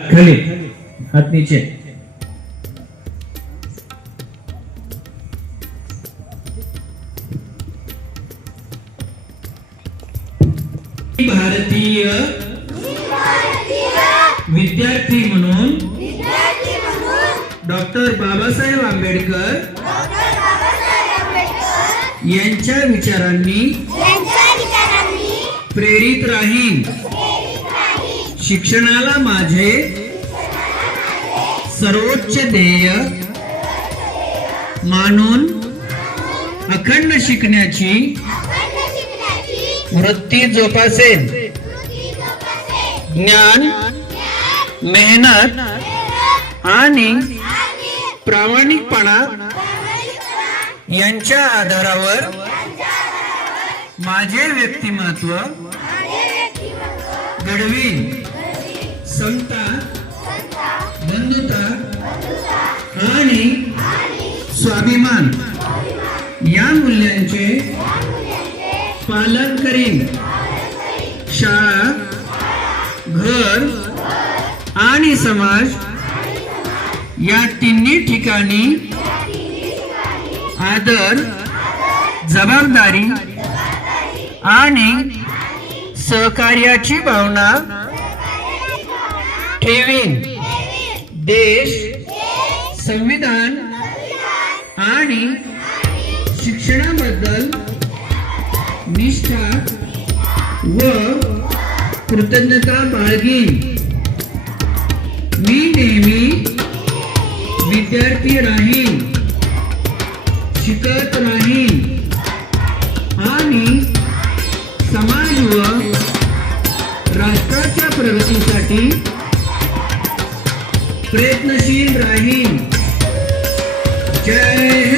खाली. हात नीचे. भारतीय विद्यार्थी म्हणून डॉक्टर बाबासाहेब आंबेडकर यांच्या विचारांनी प्रेरित राहीन. शिक्षणाला माझे सर्वोच्च ध्येय मानून अखंड शिकण्याची वृत्ती जोपासेन. ज्ञान मेहनत आणि प्रामाणिकपणा यांच्या आधारावर माझे व्यक्तिमत्व घडवीन. समता बंधुता आणि स्वाभिमान. या मूल्यांचे पालन करीन. शाळा घर आणि समाज या तिन्ही ठिकाणी आदर जबाबदारी आणि सहकार्याची भावना ठेवीन. देश संविधान आणि शिक्षणाबद्दल निष्ठा व कृतज्ञता बाळगीन. मी नेहमी विद्यार्थी राहीन शिकत राहीन आणि समाज व राष्ट्राच्या प्रगतीसाठी प्रयत्नशील राहील जय हिंद.